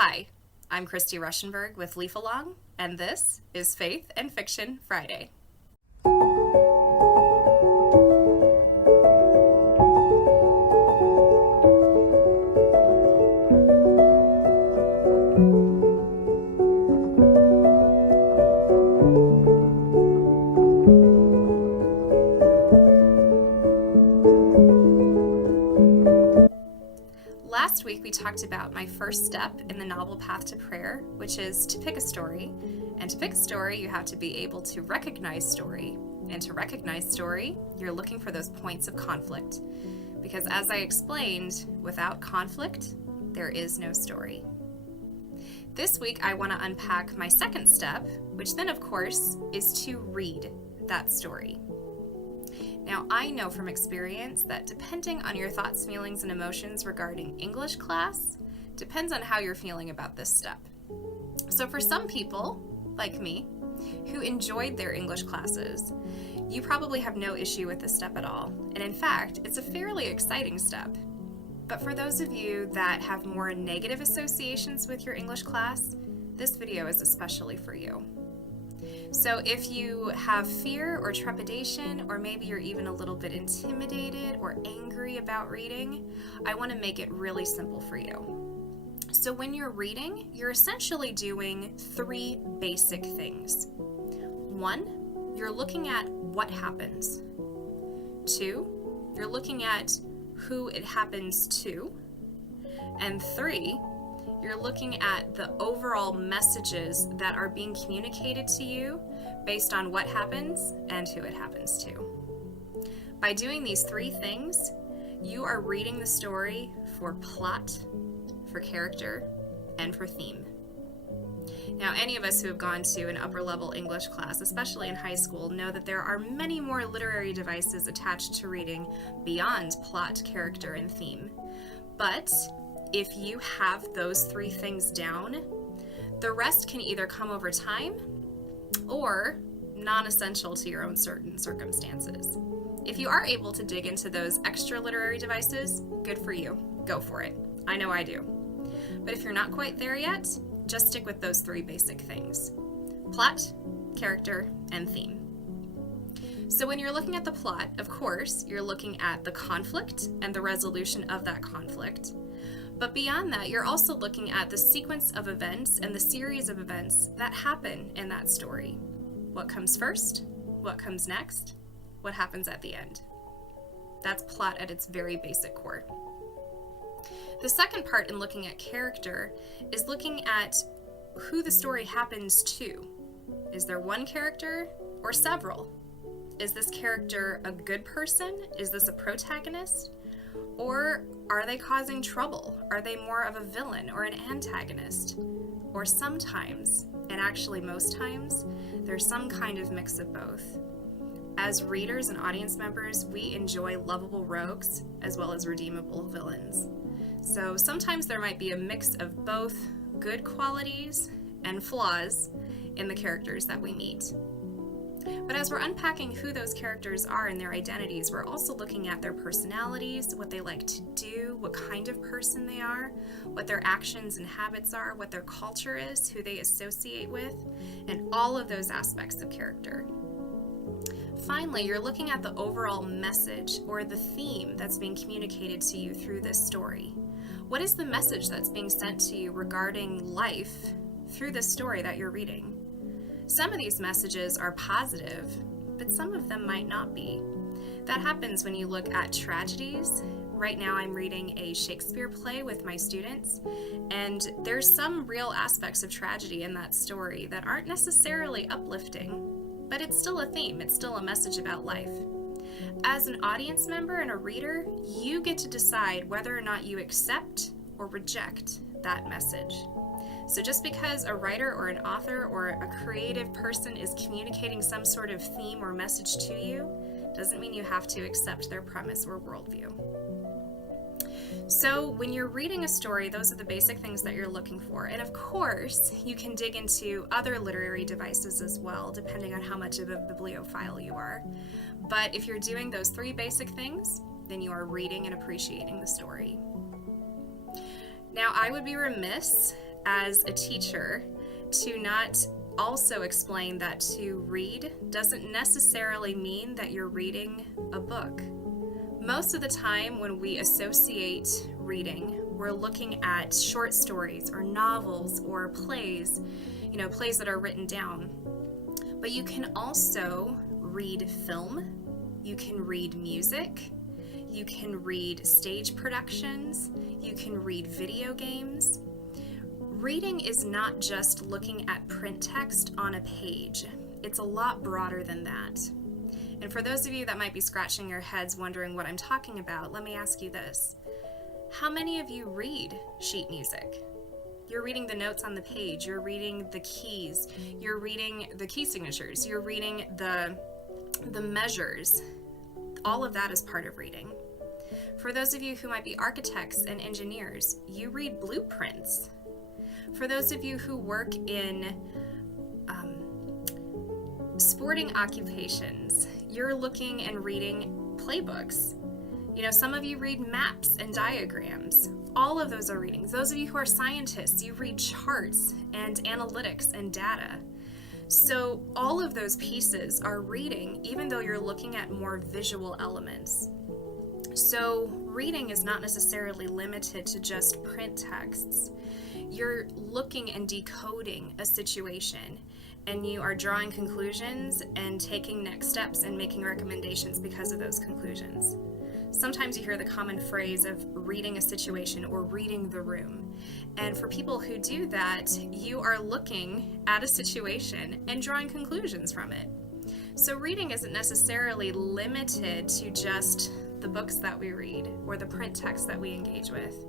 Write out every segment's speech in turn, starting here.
Hi, I'm Christie Rushenberg with Leaf Along, and this is Faith and Fiction Friday. Last week we talked about my first step in the novel Path to Prayer, which is to pick a story. And to pick a story, you have to be able to recognize story. And to recognize story, you're looking for those points of conflict. Because as I explained, without conflict, there is no story. This week I want to unpack my second step, which then of course is to read that story. Now, I know from experience that depending on your thoughts, feelings, and emotions regarding English class, depends on how you're feeling about this step. So for some people, like me, who enjoyed their English classes, you probably have no issue with this step at all. And in fact, it's a fairly exciting step. But for those of you that have more negative associations with your English class, this video is especially for you. So if you have fear or trepidation, or maybe you're even a little bit intimidated or angry about reading, I want to make it really simple for you. So when you're reading, you're essentially doing three basic things. One, you're looking at what happens. Two, you're looking at who it happens to. And three, you're looking at the overall messages that are being communicated to you based on what happens and who it happens to. By doing these three things, you are reading the story for plot, for character, and for theme. Now, any of us who have gone to an upper level English class, especially in high school, know that there are many more literary devices attached to reading beyond plot, character, and theme. But if you have those three things down, the rest can either come over time or non-essential to your own certain circumstances. If you are able to dig into those extra literary devices, good for you. Go for it. I know I do. But if you're not quite there yet, just stick with those three basic things: plot, character, and theme. So when you're looking at the plot, of course, you're looking at the conflict and the resolution of that conflict. But beyond that, you're also looking at the sequence of events and the series of events that happen in that story. What comes first? What comes next? What happens at the end? That's plot at its very basic core. The second part in looking at character is looking at who the story happens to. Is there one character or several? Is this character a good person? Is this a protagonist? Or are they causing trouble? Are they more of a villain or an antagonist? Or sometimes, and actually most times, there's some kind of mix of both. As readers and audience members, we enjoy lovable rogues as well as redeemable villains. So sometimes there might be a mix of both good qualities and flaws in the characters that we meet. But as we're unpacking who those characters are and their identities, we're also looking at their personalities, what they like to do, what kind of person they are, what their actions and habits are, what their culture is, who they associate with, and all of those aspects of character. Finally, you're looking at the overall message or the theme that's being communicated to you through this story. What is the message that's being sent to you regarding life through this story that you're reading? Some of these messages are positive, but some of them might not be. That happens when you look at tragedies. Right now I'm reading a Shakespeare play with my students, and there's some real aspects of tragedy in that story that aren't necessarily uplifting, but it's still a theme, it's still a message about life. As an audience member and a reader, you get to decide whether or not you accept or reject that message. So just because a writer or an author or a creative person is communicating some sort of theme or message to you, doesn't mean you have to accept their premise or worldview. So when you're reading a story, those are the basic things that you're looking for. And of course, you can dig into other literary devices as well, depending on how much of a bibliophile you are. But if you're doing those three basic things, then you are reading and appreciating the story. Now, I would be remiss as a teacher to not also explain that to read doesn't necessarily mean that you're reading a book. Most of the time when we associate reading, we're looking at short stories or novels or plays, plays that are written down. But you can also read film, you can read music, you can read stage productions, you can read video games. Reading is not just looking at print text on a page. It's a lot broader than that. And for those of you that might be scratching your heads wondering what I'm talking about, let me ask you this. How many of you read sheet music? You're reading the notes on the page, you're reading the keys, you're reading the key signatures, you're reading the measures. All of that is part of reading. For those of you who might be architects and engineers, you read blueprints. For those of you who work in sporting occupations, you're looking and reading playbooks. Some of you read maps and diagrams. All of those are readings. Those of you who are scientists, you read charts and analytics and data. So all of those pieces are reading, even though you're looking at more visual elements. So reading is not necessarily limited to just print texts. You're looking and decoding a situation, and you are drawing conclusions and taking next steps and making recommendations because of those conclusions. Sometimes you hear the common phrase of reading a situation or reading the room. And for people who do that, you are looking at a situation and drawing conclusions from it. So reading isn't necessarily limited to just the books that we read or the print text that we engage with.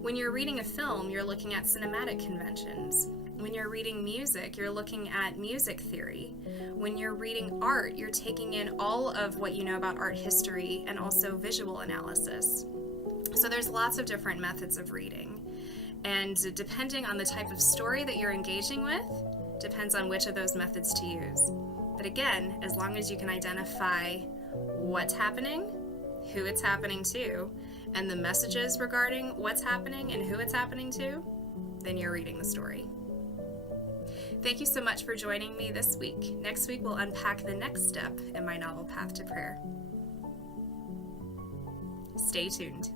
When you're reading a film, you're looking at cinematic conventions. When you're reading music, you're looking at music theory. When you're reading art, you're taking in all of what you know about art history and also visual analysis. So there's lots of different methods of reading. And depending on the type of story that you're engaging with, depends on which of those methods to use. But again, as long as you can identify what's happening, who it's happening to, and the messages regarding what's happening and who it's happening to, then you're reading the story. Thank you so much for joining me this week. Next week, we'll unpack the next step in my novel Path to Prayer. Stay tuned.